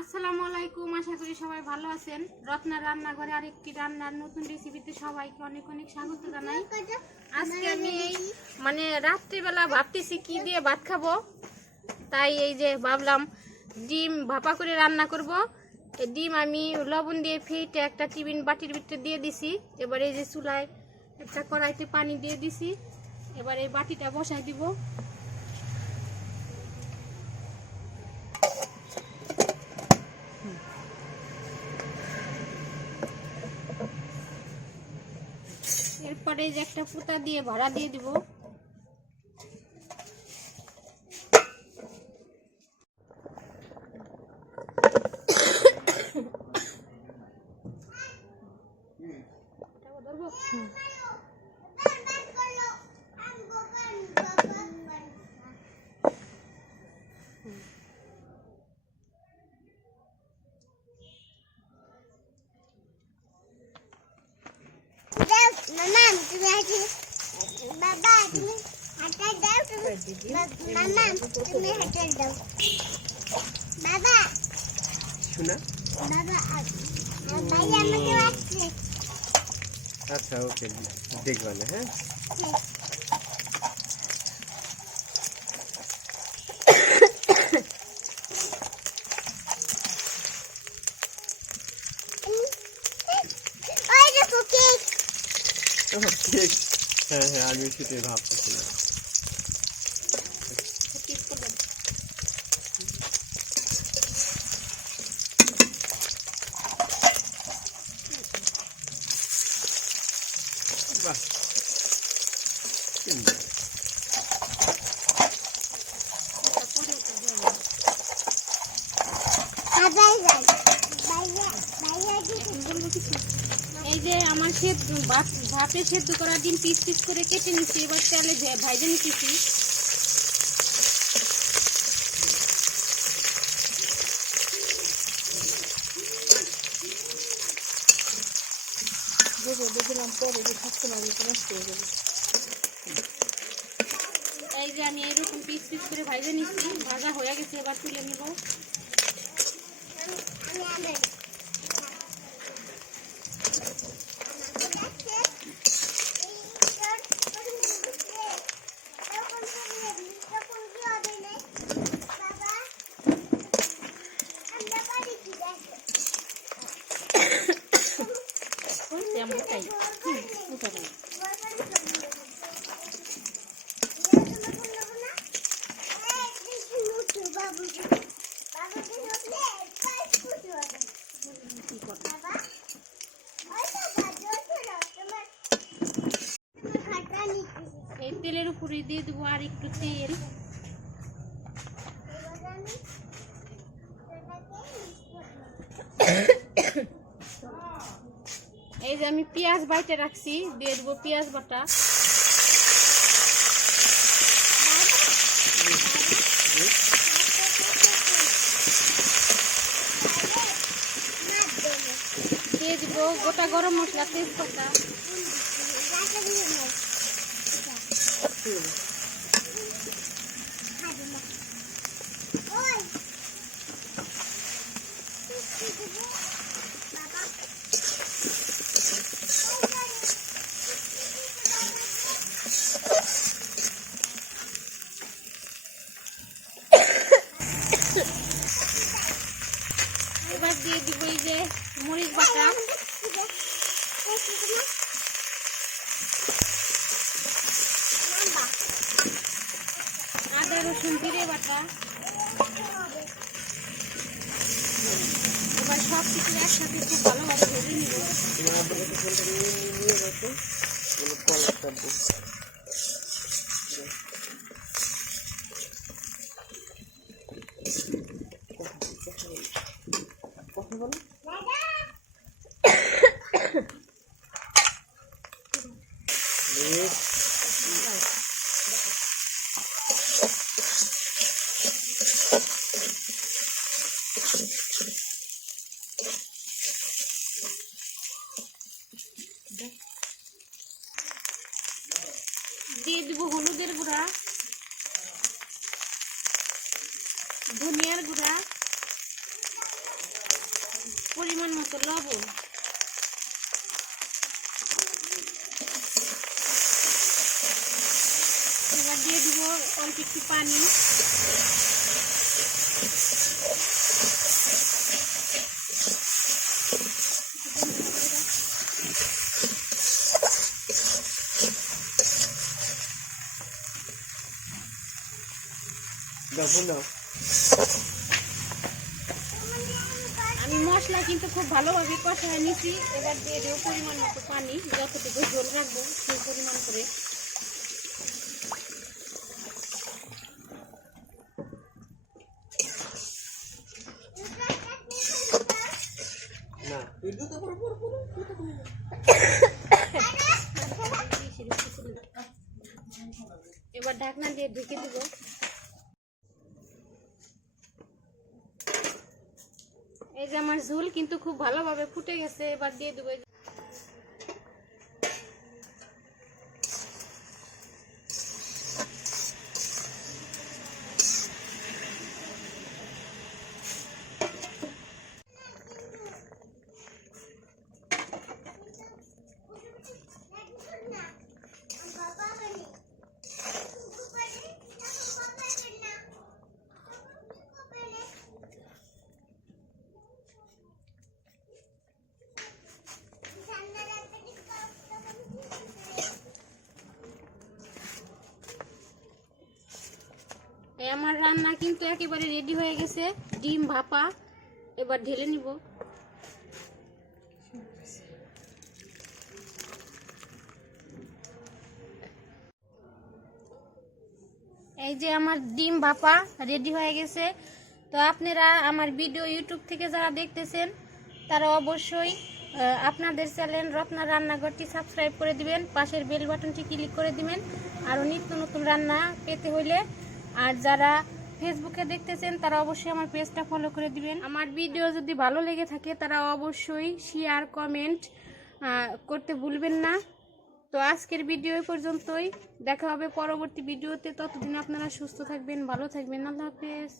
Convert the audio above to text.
আসসালামু আলাইকুম, আশা করি সবাই ভালো আছেন। রত্নার রান্নাঘরে আরেকটি রান্নার নতুন রেসিপিতে সবাইকে অনেক অনেক স্বাগত জানাই। আজকে আমি এই মানে রাত্রিবেলা ভাবতেছি কি দিয়ে ভাত খাব। তাই এই যে ভাবলাম ডিম ভাপা করে রান্না করব। ডিম আমি লবণ দিয়ে ফেটে একটা টিফিন বাটির ভিতরে দিয়ে দিছি। এবার এই যে চুলায় একটা কড়াইতে পানি দিয়ে দিছি। এবার এই বাটিটা বসাই দিব। এরপরে যে একটা পুতা দিয়ে ভাড়া দিয়ে দিব। মামা তুমি আজকে বাবা তুমি হাতে দাও মামা তুমি হাতে দাও বাবা শোনা? বাবা ভাই আমাকে আচ্ছা ওকে দেখবা না হ্যাঁ। হ্যাঁ হ্যাঁ আমি সেটাই ভাবতেছিলাম বাহ সুন্দর বাবা যাই ভাইয়া ভাইয়া দিকে এই যে আমার সেদ্ধ ভাত ভাপে সেদ্ধ করার দিন পিস পিস করে কেটে নিচ্ছি। এবার তেলে ভাইজে নিতেছি। এই যে আমি এরকম পিস পিস করে ভাইজে নিচ্ছি ভাজা হয়ে গেছে এবার তুলে নিব। হুম। এই তেলের উপরে দিয়ে দেবো আর একটু তেল এই যে আমি পেঁয়াজ বাইটে রাখছি দিয়ে দেবো পেঁয়াজ বাটা। গোটা গরম মশলা তেজপাতা এবার দিয়ে দিব এই যে মরিচ বাটা আদা রসুন জিরে বাটা এবার সব কিছু একসাথে খুব ভালোভাবে ভেজে নিব। তোমার আব্বার মতো লবণ। এবার দিয়ে দিব অল্প একটু পানি। আমি মশলা কিন্তু খুব ভালোভাবে কষায় নিছি। এবার দিয়ে দেবো পরিমাণ মতো পানি যতটুকু জল রাখব সেই পরিমাণ করে। এবার ঢাকনা দিয়ে ঢেকে দিব। আমার ঝুল কিন্তু খুব ভালোভাবে ফুটে গেছে এবার দিয়ে দেবো আমার রান্না কিন্তু একেবারে রেডি হয়ে গেছে। ডিম, ভাপা, এবার ঢেলে নিব। এই যে আমার ডিম, ভাপা রেডি হয়ে গেছে। তো আপনারা আমার ভিডিও ইউটিউব থেকে যারা দেখতেছেন, তারা অবশ্যই আপনাদের চ্যানেল রত্না রান্নাঘরটি সাবস্ক্রাইব করে দিবেন। পাশের বেল বাটনটি ক্লিক করে দিবেন। আরও নিত্য নতুন রান্না পেতে হইলে আর যারা ফেসবুকে দেখতেছেন, তারা অবশ্যই আমার পেজটা ফলো করে দিবেন। আমার ভিডিও যদি ভালো লেগে থাকে, তারা অবশ্যই শেয়ার কমেন্ট করতে ভুলবেন না। তো আজকের ভিডিও পর্যন্তই। দেখা হবে পরবর্তী ভিডিওতে ততদিন আপনারা সুস্থ থাকবেন, ভালো থাকবেন। আল্লাহ হাফেজ।